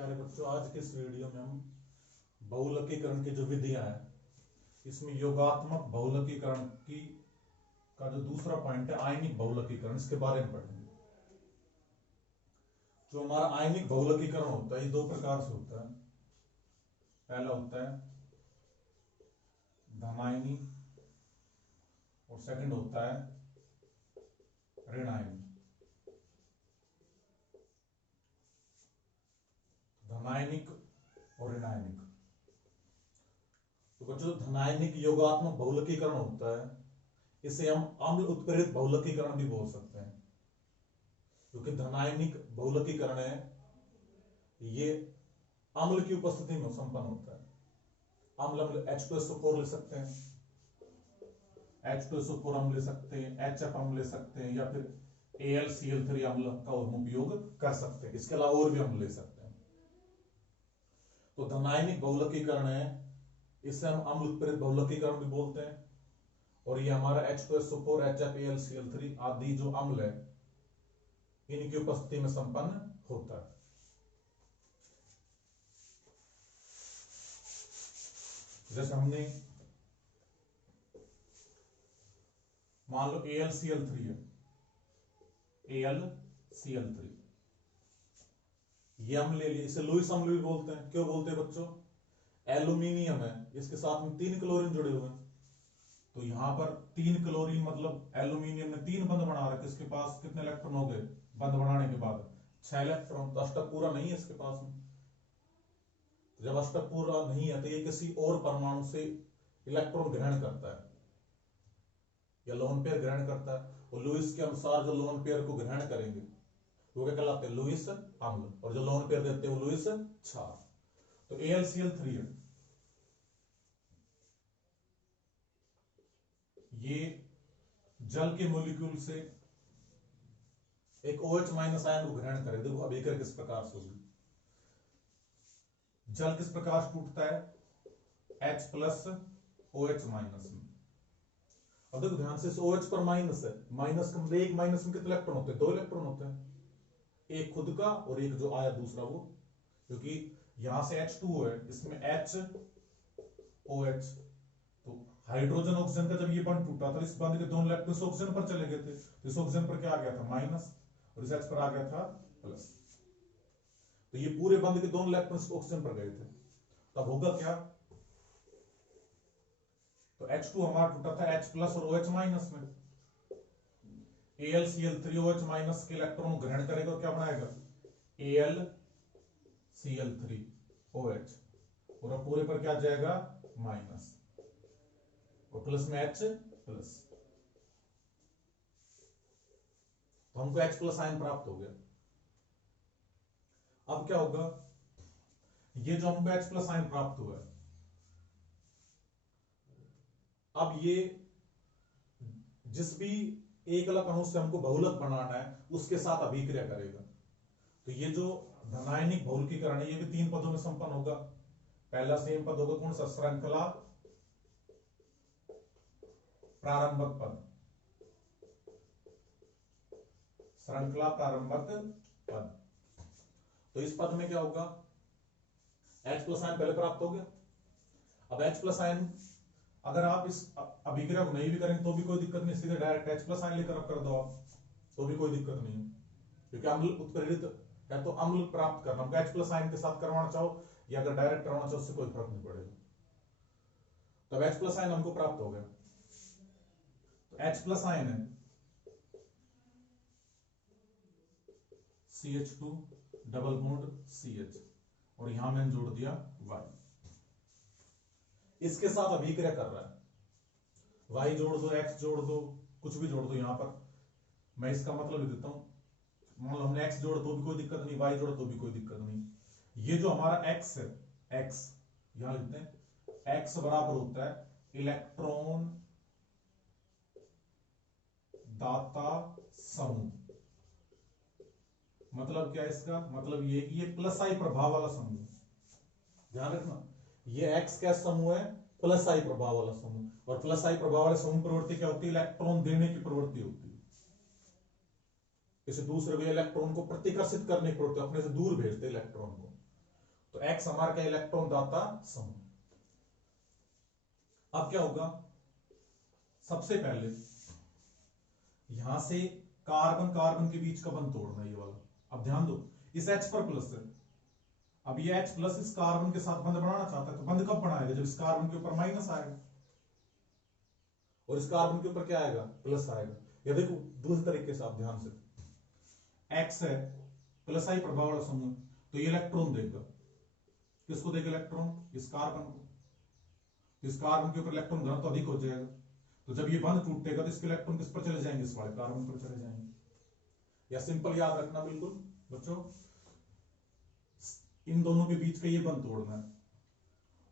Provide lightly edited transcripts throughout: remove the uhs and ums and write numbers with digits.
प्यारे बच्चों, आज के इस वीडियो में हम बहुलकीकरण की जो विधियां हैं, इसमें योगात्मक बहुलकीकरण की का जो दूसरा पॉइंट है आयनिक बहुलकीकरण, इसके बारे में पढ़ेंगे। जो हमारा आयनिक बहुलकीकरण होता है ये दो प्रकार से होता है। पहला होता है धनायनी और सेकंड होता है ऋणायनी। धनायनिक और ऋणायनिक। तो बच्चों, धनायनिक योगात्मक बहुलकीकरण होता है, इसे हम अम्ल उत्प्रेरित बहुलकीकरण भी बोल सकते हैं। क्योंकि धनायनिक बहुलकीकरण है ये अम्ल की उपस्थिति में संपन्न होता है। अम्ल H2SO4 ले सकते हैं, H2SO4 अम्ल ले सकते हैं, HF अम्ल ले सकते हैं, या फिर AlCl3 अम्ल का उपयोग कर सकते हैं। इसके अलावा और भी अम्ल ले सकते हैं। तो धनायनिक बहुलकीकरण है, इसे हम अम्ल उत्प्रेरित बहुलकीकरण भी बोलते हैं। और ये हमारा H2SO4, HF, AlCl3 आदि जो अम्ल है इनकी उपस्थिति में संपन्न होता है। जैसे हमने मान लो AlCl3 है, AlCl3 ये अम्ल ले लिए, इसे लुईस अम्ल भी बोलते हैं। क्यों बोलते हैं बच्चों? एल्यूमिनियम है, इसके साथ में 3 क्लोरीन जुड़े हुए हैं। तो यहां पर 3 क्लोरीन मतलब एल्यूमिनियम ने 3 बंध बना रखे। इसके पास कितने इलेक्ट्रॉन हो गए बंध बनाने के बाद? 6 इलेक्ट्रॉन। तो अष्टक पूरा नहीं है इसके पास में। जब अष्टक पूरा नहीं है तो ये किसी और परमाणु से इलेक्ट्रॉन ग्रहण करता है या लोन पेयर ग्रहण करता है। और लुईस के अनुसार जो लोन पेयर को ग्रहण करेंगे वो क्या कहलाते हैं? लुईस अम्ल। और जो लोन पेयर देते हैं वो लुईस क्षार। तो AlCl3 है, ये जल के मोलिक्यूल से एक OH- आयन को ग्रहण करे। देखो अभिक्रिया किस प्रकार से होगी। जल किस प्रकार से टूटता है? H+OH- में। अब देखो ध्यान से, इस OH पर माइनस है, माइनस का मतलब एक माइनस में कितने इलेक्ट्रॉन होते हैं? 2 इलेक्ट्रॉन होते हैं, एक खुद का और एक जो आया दूसरा वो। क्योंकि यहां से H2O है, इसमें HOH। तो हाइड्रोजन ऑक्सीजन का जब ये बंध टूटा था, इस बंध के दोनों इलेक्ट्रॉन ऑक्सीजन पर चले गए थे। तो इस ऑक्सीजन पर क्या आ गया था? माइनस, और इस H पर आ गया था प्लस। तो ये पूरे बंध के दोनों इलेक्ट्रॉन ऑक्सीजन पर गए थे। तब होगा क्या? तो H2 हमारा टूटा था H+ और OH- में। AlCl3OH- के इलेक्ट्रॉन को ग्रहण करेगा और क्या बनाएगा? AlCl3OH। और अब पूरे पर क्या जाएगा? माइनस, और प्लस में H+। तो हमको H+ आयन प्राप्त हो गया। अब क्या होगा? ये जो हमको H+ आयन प्राप्त हुआ है, अब ये जिस भी एक अलग अणु से हमको बहुलक बनाना है उसके साथ अभिक्रिया करेगा। तो ये जो धनायनिक बहुलकीकरण है ये भी 3 पदों में संपन्न होगा। पहला सेम पद होगा कौन सा? श्रृंखला प्रारंभक पद। श्रृंखला प्रारंभक पद। तो इस पद में क्या होगा? H+ आयन पहले प्राप्त हो गया। अब H+ आयन अगर आप इस अभिक्रिया को नहीं भी करेंगे तो भी कोई दिक्कत नहीं, सीधे डायरेक्ट H+ आयन लेकर कर दो आप, तो भी कोई दिक्कत नहीं है। क्योंकि अम्ल उत्प्रेरित है तो अम्ल प्राप्त करना, हमको H+ आयन के साथ करवाना चाहो या अगर डायरेक्ट करवाना चाहो उससे कोई फर्क नहीं पड़ेगा। तब H+ आयन हमको प्राप्त हो गया। तो H+ आयन है CH2 डबल बॉन्ड CH, और यहां मैंने जोड़ दिया Y। इसके साथ अभिक्रिया कर रहा है, Y जोड़ दो, X जोड़ दो, कुछ भी जोड़ दो। यहां पर मैं इसका मतलब देता हूं, मान लो हमने X जोड़ा तो भी कोई दिक्कत नहीं, Y जोड़ा तो भी कोई दिक्कत नहीं। ये जो हमारा X है, X यहां लिखते हैं, X बराबर होता है इलेक्ट्रॉन दाता समूह। मतलब क्या है इसका? मतलब ये कि ये +I प्रभाव वाला समूह। ध्यान रखना, ये X क्या समूह है? +I प्रभाव वाला समूह। और +I प्रभाव वाले समूह प्रवृत्ति क्या होती है? इलेक्ट्रॉन देने की प्रवृत्ति होती है। किसी दूसरे को इलेक्ट्रॉन को प्रतिकर्षित करने की प्रवृत्ति, अपने से दूर भेजते इलेक्ट्रॉन को। तो X हमारा क्या इलेक्ट्रॉन दाता समूह। अब क्या होगा, सबसे पहले यहां से कार्बन कार्बन के बीच का बंध तोड़ना, ये वाला। अब ध्यान दो, इस H पर प्लस है, अब ये H प्लस इस कार्बन के साथ बंध बनाना चाहता है, तो बंध कब बनाएगा, जब इस कार्बन के ऊपर माइनस आएगा और इस कार्बन के ऊपर क्या आएगा, प्लस आएगा। या देखो दूसरे तरीके से, आप ध्यान से, X है प्लस आई प्रभाव वाला समूह, तो ये इलेक्ट्रॉन देगा, किसको देगा इलेक्ट्रॉन, इस कार्बन को। इस कार्बन के ऊपर इलेक्ट्रॉन घनत्व अधिक हो जाएगा, तो जब ये बंध टूटेगा तो इसके इलेक्ट्रॉन किस पर चले जाएंगे, इस वाले कार्बन पर चले जाएंगे। या सिंपल याद रखना बिल्कुल बच्चों, इन दोनों के बीच का ये बंध तोड़ना है,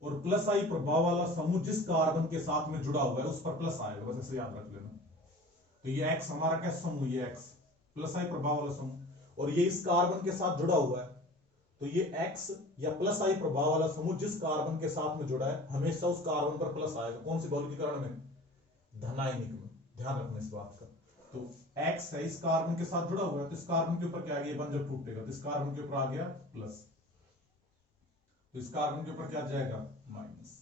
और प्लस आई प्रभाव वाला समूह जिस कार्बन के साथ में जुड़ा हुआ है उस पर प्लस आएगा, बस ऐसे याद रख लेना। तो ये X हमारा क्या समूह, ये X प्लस आई प्रभाव वाला समूह, और ये इस कार्बन के साथ जुड़ा हुआ है, तो ये X या प्लस आई प्रभाव वाला समूह जिस कार्बन के साथ में जुड़ा है हमेशा उस कार्बन पर प्लस आएगा। कौन सी भौतिकीकरण में, धनायनिक में, ध्यान रखना इस बात का। तो X है इस कार्बन के साथ जुड़ा हुआ है, तो इस कार्बन के ऊपर क्या आ गया, ये बंध जब टूटेगा तो इस कार्बन के ऊपर आ गया प्लस, तो इस कार्बन के ऊपर क्या जाएगा, माइनस।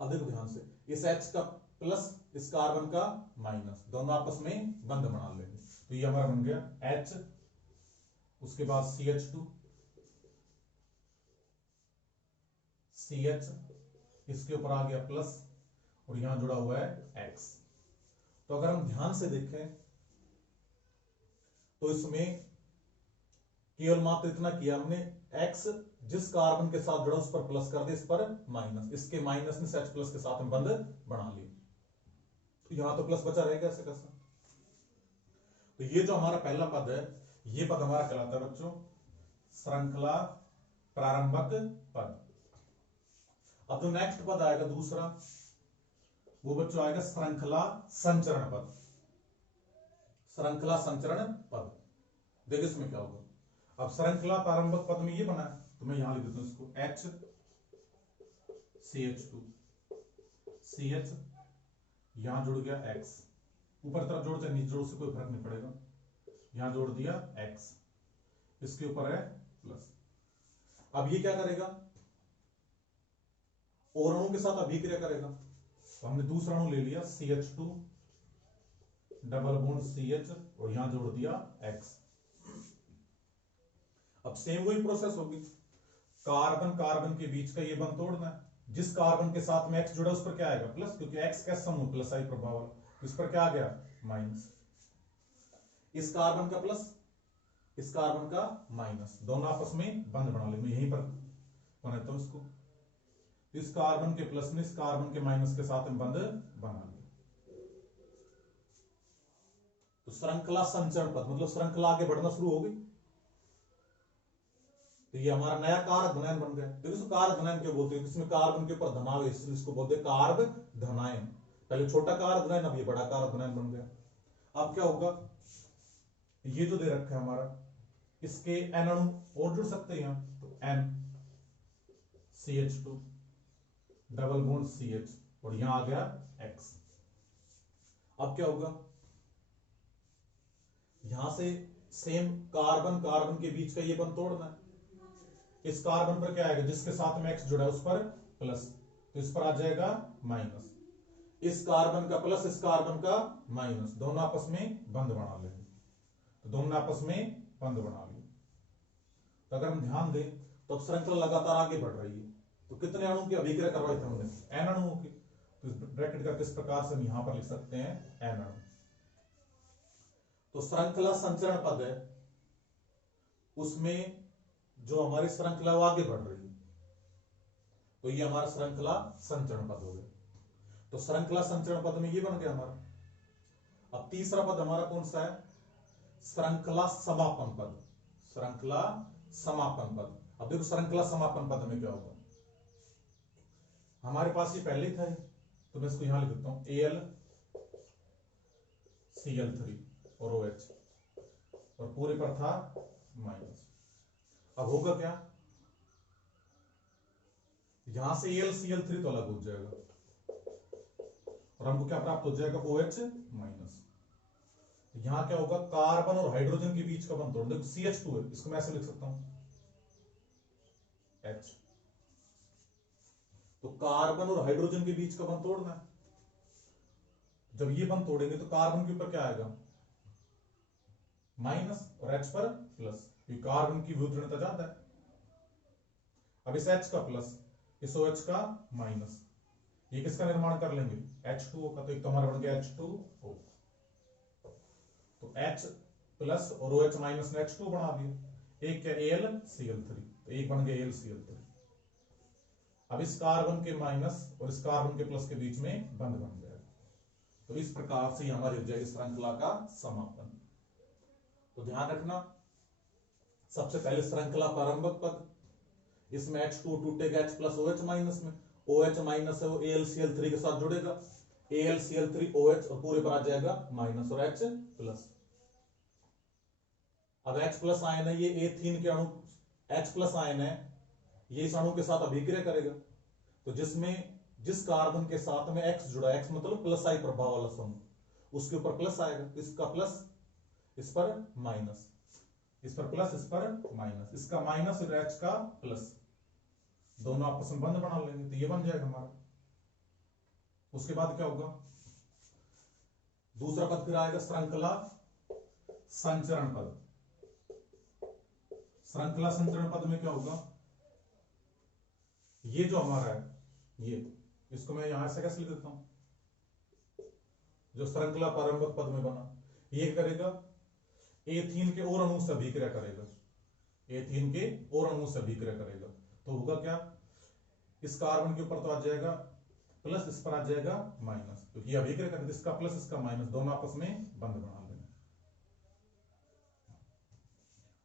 अब देखो ध्यान से, इस H का प्लस इस कार्बन का माइनस, दोनों आपस में बंध बना लेंगे, तो ये हमारा बन गया H, उसके बाद CH2, CH, इसके ऊपर आ गया प्लस, और यहां जुड़ा हुआ है X। तो अगर हम ध्यान से देखें तो इसमें केवल मात्र इतना किया हमने, X जिस कार्बन के साथ जुड़ा उस पर प्लस कर दिया, इस पर माइनस, इसके माइनस ने H प्लस के साथ में बंध बना लिया, तो यहां तो प्लस बचा रहेगा ऐसे कैसे। तो ये जो हमारा पहला पद है, ये पद हमारा कहलाता है बच्चों श्रृंखला प्रारंभक पद। अब जो नेक्स्ट पद आएगा दूसरा, वो बच्चों आएगा श्रृंखला संचरण पद। श्रृंखला संचरण पद, देखिए इसमें क्या होगा। अब श्रृंखला प्रारंभक पद में ये बना है, तो मैं यहां लिख देता हूं इसको H CH2 CH, यहां जुड़ गया X, ऊपर तरफ जोड़ चाहे नीचे जोड़ से कोई फर्क नहीं पड़ेगा, यहां जोड़ दिया X, इसके ऊपर है प्लस। अब ये क्या करेगा, और अणु के साथ अभिक्रिया करेगा, तो हमने दूसरा अणु ले लिया CH2 डबल बॉन्ड CH, और यहां जोड़ दिया X। अब सेम वही प्रोसेस होगी, कार्बन कार्बन के बीच का ये बंध तोड़ना है, जिस कार्बन के साथ में X जुड़ा उस पर क्या आएगा, प्लस, क्योंकि X का समूह प्लस आई प्रभाव वाला, इस पर क्या आ गया, माइनस। इस कार्बन का प्लस, इस कार्बन का माइनस, दोनों आपस में बंध बना ले, मैं यहीं पर बनाता हूं इसको। इस कार्बन के प्लस ने इस कार्बन के माइनस के साथ में बंध बना लिया। तो श्रृंखला संचरण पद मतलब श्रृंखला आगे बढ़ना शुरू हो गई, तो ये हमारा नया कारक धनायन बन गया। देखो इसको कारक धनायन क्यों बोलते हैं, इसमें कार्बन के ऊपर धनावेश, इसको बोलते हैं कार्ब धनायन। पहले छोटा कारक धनायन, अब ये बड़ा कारक धनायन बन गया। अब क्या होगा, ये जो दे रखा है हमारा, इसके N अणु और जुड़ सकते हैं यहां, तो N CH2 double bond CH, और यहां आ गया X। अब क्या होगा, यहां से सेम कार्बन कार्बन के बीच का ये बंध तोड़ना है, इस कार्बन पर क्या आएगा, जिसके साथ में X जुड़ा है उस पर प्लस, तो इस पर आ जाएगा माइनस, इस कार्बन का प्लस इस कार्बन का माइनस, दोनों आपस में बंध बना लेंगे, तो दोनों आपस में बंध बना लिए। तो अगर हम ध्यान दें तो अब श्रृंखला लगातार आगे बढ़ रही है। तो कितने अणु की अभिक्रिया करवाई थे हमने, N अणुओं की, तो ब्रैकेट करके इस प्रकार से हम यहां पर लिख सकते हैं N अणु। तो श्रृंखला संचरण पद है, उसमें जो हमारी श्रृंखला वो आगे बढ़ रही है, तो ये हमारा श्रृंखला संचरण पद हो गया। तो श्रृंखला संचरण पद में ये बन गया हमारा। अब तीसरा पद हमारा कौन सा है, श्रृंखला समापन पद। श्रृंखला समापन पद। अब देखो श्रृंखला समापन पद में क्या होगा, हमारे पास ये पहले ही था, तो मैं इसको यहां लिख देता हूं Al Cl3 और OH, और पूरे पर था माइनस। अब होगा क्या, यहां से AlCl3 तो अलग हो जाएगा, और हमको क्या प्राप्त हो जाएगा, OH माइनस। यहां क्या होगा, कार्बन और हाइड्रोजन के बीच का बंध तोड़, देखो CH2 है, इसको मैं ऐसे लिख सकता हूं H। तो कार्बन और हाइड्रोजन के बीच का बंध तोड़ना है। जब ये बंध तोड़ेंगे तो कार्बन के ऊपर क्या आएगा, माइनस, और H पर प्लस, क्योंकि कार्बन की विद्युत ज्यादा है। अब इस H का प्लस, इस OH का माइनस, ये किसका निर्माण कर लेंगे, H2O का। तो एक तुम्हारा बन गया H2O। तो H प्लस और OH माइनस ने H2 बना दिया। एक क्या AlCl3, तो एक बन गया AlCl3। अब इस कार्बन के माइनस और इस कार्बन के प्लस के बीच में बंध बन गया। तो इस प्रकार से हमारी हो जाएगी श्रृंखला का समापन। तो ध्यान रखना, सबसे पहले श्रृंखला प्रारंभक पद, इसमें H2 टूटेगा H प्लस OH माइनस में, OH माइनस है वो AlCl3 के साथ जुड़ेगा, AlCl3 OH और पूरे पर आ जाएगा माइनस और H प्लस। अब H प्लस आयन है, ये एथीन के अणु, H प्लस आयन है, ये इस अणु के साथ अभिक्रिया करेगा। तो जिस कार्बन के साथ में X जुड़ा, X मतलब प्लस आई प्रभाव वाला समूह, उसके ऊपर प्लस आएगा, इसका प्लस, इस पर माइनस, इस पर प्लस, इस पर माइनस, इसका माइनस और H का प्लस, दोनों आपस में बंध बना लेंगे, तो ये बन जाएगा हमारा। उसके बाद क्या होगा, दूसरा पद फिर आएगा श्रृंखला संचरण पद। श्रृंखला संचरण पद में क्या होगा, ये जो हमारा है, ये, इसको मैं यहां से कैसे लिख देता हूं, जो श्रृंखला प्रारंभक पद में बना, ये करेगा एथीन के और अणु से अभिक्रिया करेगा, एथीन के और अणु से अभिक्रिया करेगा। तो होगा क्या, इस कार्बन के ऊपर तो आ जाएगा प्लस, इस पर आ जाएगा माइनस, क्योंकि तो अभिक्रिया करेगा, इसका प्लस इसका माइनस, दोनों आपस में बंध बना लेंगे।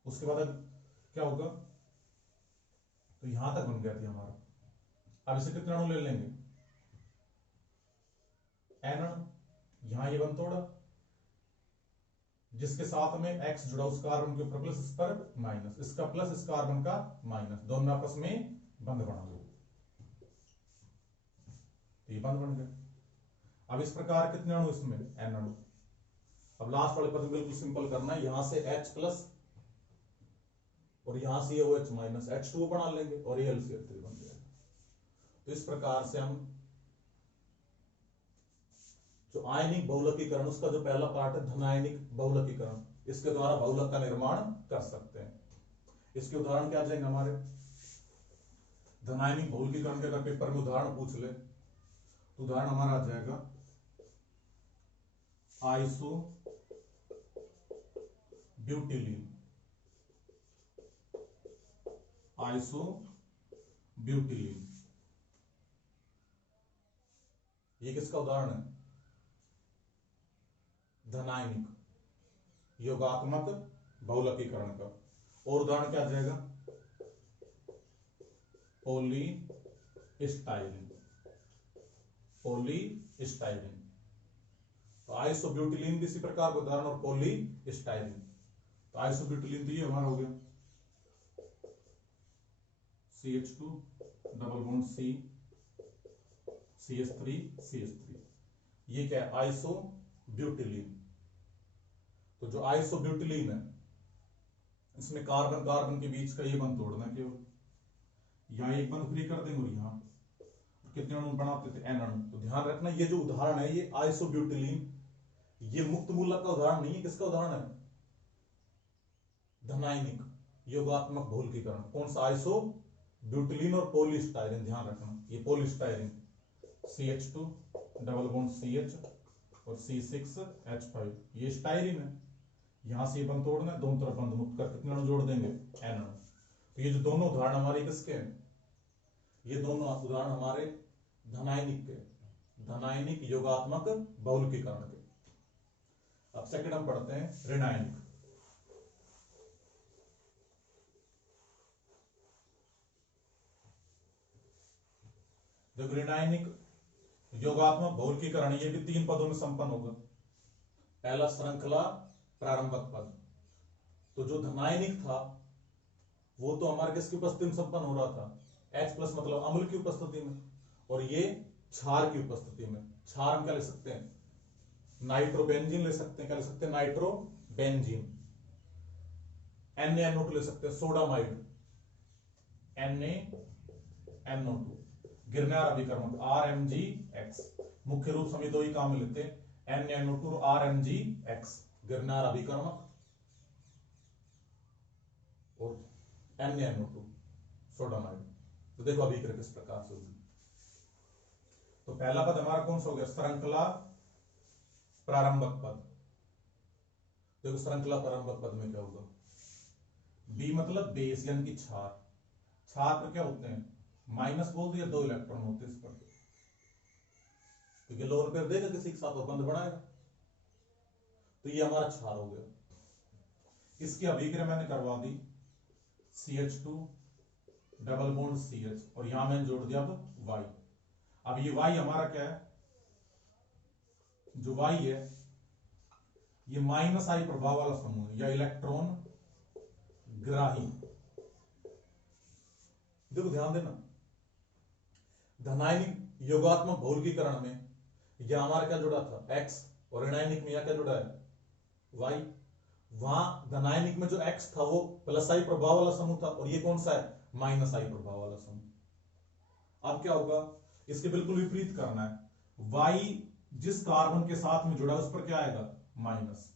उसके बाद क्या होगा, तो यहां तक बन गया था हमारा। अब इसे कितने अणु ले लेंगे, N अणु, यहां ये बंध तोड़ा, जिसके साथ में X जुड़ा उस कार्बन के ऊपर प्लस, इस पर माइनस, इसका प्लस इस कार्बन का माइनस, दोनों आपस में बंध बना लो, तो ये बंध बन गया। अब इस प्रकार कितने अणु इसमें, N अणु। अब लास्ट वाले पद में बिल्कुल सिंपल करना है, यहां से H प्लस और यहां से ये OH माइनस, H2O बना लेंगे और ये AlCl3 बन जाएगा। तो इस प्रकार से हम जो आयनिक बहुलकीकरण, उसका जो पहला पार्ट है धनायनिक बहुलकीकरण, इसके द्वारा बहुलक का निर्माण कर सकते हैं। इसके उदाहरण क्या जाएंगे हमारे, धनायनिक बहुलकीकरण के अगर पेपर में उदाहरण पूछ ले, तो उदाहरण हमारा आ जाएगा आइसो ब्यूटिलीन, आइसो ब्यूटिलीन, ये किसका उदाहरण है, धनायनिक योगात्मक बहुलकीकरण का। और उदाहरण क्या आ जाएगा, पॉलीस्टाइरीन, पॉलीस्टाइरीन। तो आइसोब्यूटिलीन भी इसी प्रकार का उदाहरण, और पॉलीस्टाइरीन। तो आइसोब्यूटिलीन तो ये हमारा हो गया CH2 double bond C CH3 CH3, ये क्या है, आइसोब्यूटिलीन। तो जो आइसोब्यूटिलीन है, इसमें कार्बन कार्बन के बीच का ये बंध तोड़ना केवल, यहां एक बंध फ्री कर देंगे और यहां कितने अणु बनाते थे, N अणु। तो ध्यान रखना, ये जो उदाहरण है ये आइसोब्यूटिलीन, ये मुक्त मूलक का उदाहरण नहीं है, किसका उदाहरण है, धनायनिक योगात्मक बहुलकीकरण। कौन सा, आइसोब्यूटिलीन और पॉलीस्टाइरीन। ध्यान रखना, ये polystyrene CH2 double bond CH और C6H5, ये स्टाइरीन है। यहां से ये बंध तोड़ना है, दोनों तरफ बंध मुक्त कर कितने अणु जोड़ देंगे, N अणु। तो ये जो दोनों उदाहरण हमारे किसके हैं, ये दोनों उदाहरण हमारे धनायनिक के, धनायनिक योगात्मक बहुलकीकरण के। अब सेकंड हम पढ़ते हैं ऋणायनिक। जो ऋणायनिक योगात्मक बहुलकीकरण, ये भी 3 पदों में संपन्न होगा। पहला श्रृंखला प्रारंभक पद, तो जो धनायनिक था वो तो हमारे किसकी उपस्थिति में संपन्न हो रहा था, H प्लस मतलब अम्ल की उपस्थिति में, और ये क्षार की उपस्थिति में। क्षार हम क्या ले सकते हैं, नाइट्रोबेंजीन ले सकते हैं, क्या ले सकते हैं, नाइट्रोबेंजीन। NaNO2 ले सकते हैं, सोडामाइड। NaNO2 Girnar अभिकर्मक RMgX। मुख्य रूप से हम दो ही काम लेते हैं NaNO2 और RMgX गिरनार अभिकर्मक और NaNO2 सोडामाइड। तो देखो अभिक्रिया किस प्रकार से होगी। तो पहला पद हमारा कौन सा हो गया, श्रृंखला प्रारंभक पद। देखो श्रृंखला प्रारंभक पद में क्या होगा, बी मतलब बेस यानी कि क्षार। क्षार पर क्या होते हैं, माइनस बोल दिया, 2 इलेक्ट्रॉन होते हैं इस पर, क्योंकि लोअर पेयर देगा किसी के साथ और बंद बढ़ाएगा। तो ये हमारा क्षार हो गया। इसकी अभिक्रिया मैंने करवा दी CH2 डबल बॉन्ड CH और यहां मैंने जोड़ दिया अब Y। अब ये Y हमारा क्या है, जो Y है ये माइनस आई प्रभाव वाला समूह है या इलेक्ट्रॉन ग्राही। देखो ध्यान देना, धनायनिक योगात्मक भौतिकीकरण में यह हमारा क्या जुड़ा था X और ऋणायनिक में यह क्या जुड़ा है Y। वहां धनायनिक में जो X था वो प्लस आई प्रभाव वाला समूह था और ये कौन सा है, माइनस आई प्रभाव वाला समूह। अब क्या होगा, इसके बिल्कुल विपरीत करना है। Y जिस कार्बन के साथ में जुड़ा उस पर क्या आएगा, माइनस।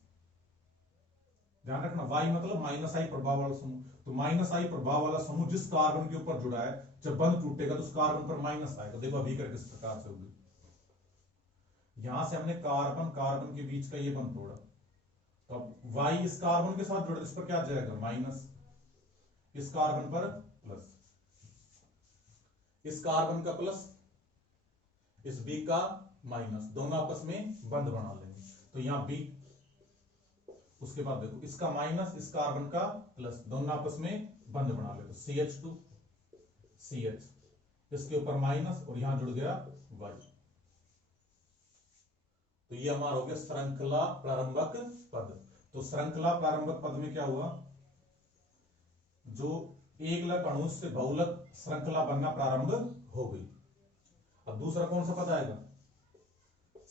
ध्यान रखना, Y मतलब माइनस आई प्रभाव वाला समूह। तो माइनस आई प्रभाव वाला समूह जिस कार्बन के ऊपर जुड़ा है, जब बंध टूटेगा तो उस कार्बन पर माइनस आएगा। देखो अभिक्रिया किस प्रकार से होगी। यहां से हमने कार्बन कार्बन के बीच का ये बंध तोड़ा, तो अब Y इस कार्बन के साथ जुड़ा, इस पर क्या आ जाएगा माइनस, इस कार्बन पर प्लस, इस कार्बन का प्लस, इस B का माइनस, दोनों आपस में बंध बना लेंगे। तो यहां B, उसके बाद देखो इसका माइनस इस कार्बन का प्लस, दोनों आपस में बंध बना ले। तो CH2 CH, इसके ऊपर माइनस और यहां जुड़ गया Y। तो ये हमारा हो गया श्रृंखला प्रारंभक पद। तो श्रृंखला प्रारंभक पद में क्या हुआ, जो एकलक अणु से बहुलक श्रृंखला बनना प्रारंभ हो गई। अब दूसरा कौन सा पद आएगा,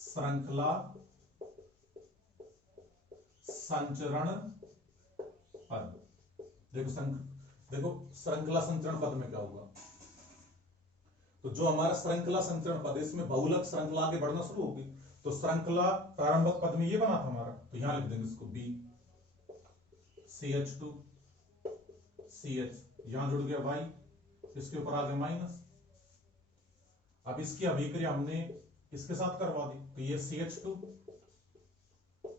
श्रृंखला संचरण पद। देखो श्रृंखला संचरण पद में क्या होगा, तो जो हमारा श्रृंखला संचरण पद है इसमें बहुलक श्रृंखला आगे बढ़ना शुरू होगी। तो श्रृंखला प्रारंभक पद में ये बना था हमारा, तो यहां लिख देंगे इसको B CH2 CH, यहां जुड़ गया Y, इसके ऊपर आ गया माइनस। अब इसकी अभिक्रिया हमने इसके साथ करवा दी, तो ये CH2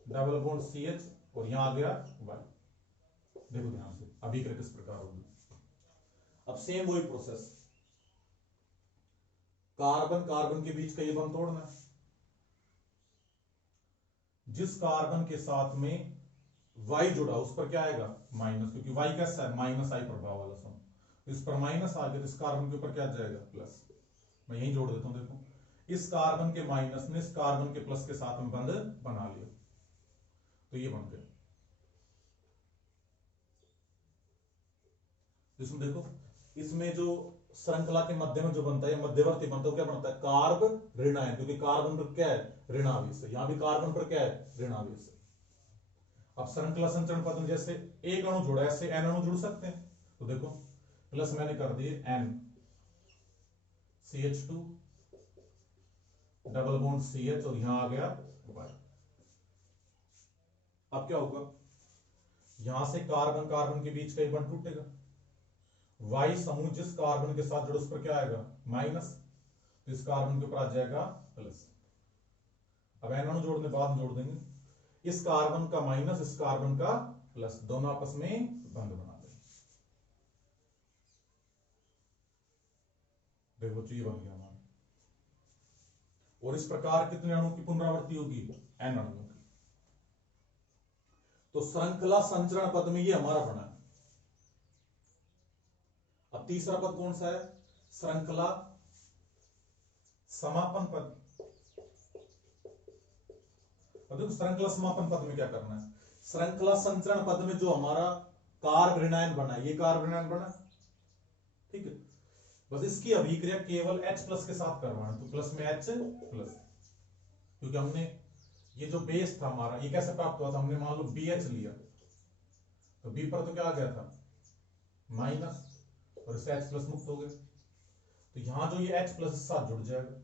डबल बॉन्ड CH और यहां आ गया Y। देखो ध्यान से अभिक्रिया किस प्रकार होगी। अब सेम वही प्रोसेस, कार्बन कार्बन के बीच का ये बंध तोड़ना है। जिस कार्बन के साथ में Y जुड़ा उस पर क्या आएगा माइनस, क्योंकि Y कैसा है माइनस आई प्रभाव वाला समूह, तो इस पर माइनस आ गया, तो इस कार्बन के ऊपर क्या जाएगा प्लस। मैं यही जोड़ देता हूं, देखो इस कार्बन के माइनस ने इस कार्बन के प्लस के साथ में बंध बना लिया, तो ये बन गया। इसमें देखो, इसमें जो श्रृंखला के मध्य में जो बनता है मध्यवर्ती बनता है, क्या बनता है कार्ब ऋणायन, क्योंकि कार्बन पर क्या है ऋणावेश है, यहां भी कार्बन पर क्या है ऋणावेश है। अब श्रृंखला संचरण पद में जैसे एक अणु जुड़ा है ऐसे n अणु जुड़ सकते हैं। तो देखो प्लस मैंने कर दिए N CH2 double bond CH और यहां आ गया Y। अब क्या होगा, यहां से कार्बन कार्बन के बीच का एक बंध टूटेगा, Y समूह जिस कार्बन के साथ जुड़ा उस पर क्या आएगा माइनस, तो इस कार्बन के ऊपर आ जाएगा प्लस। अब n अणु जोड़ने बाद जोड़ देंगे, इस कार्बन का माइनस इस कार्बन का प्लस, दोनों आपस में बंध बना देंगे। देखो ये बन गया हमारा। और इस प्रकार कितने अणु की पुनरावृत्ति होगी, n अणुओं की। तो श्रृंखला संचरण पद में ये हमारा बना है। अब तीसरा पद कौन सा है, श्रृंखला समापन पद। अब देखो श्रृंखला समापन पद में क्या करना है, श्रृंखला संचरण पद में जो हमारा कार्ब ऋणायन बना है, ये कार्ब ऋणायन बना, ठीक है, बस इसकी अभिक्रिया केवल H प्लस के साथ करवाना, तो प्लस में H प्लस, क्योंकि हमने ये जो बेस था हमारा ये कैसे प्राप्त हुआ था, हमने मान लो BH लिया, तो B पर तो क्या आ गया था माइनस, और इससे H प्लस मुक्त हो गए, तो यहां जो ये H प्लस साथ जुड़ जाएगा।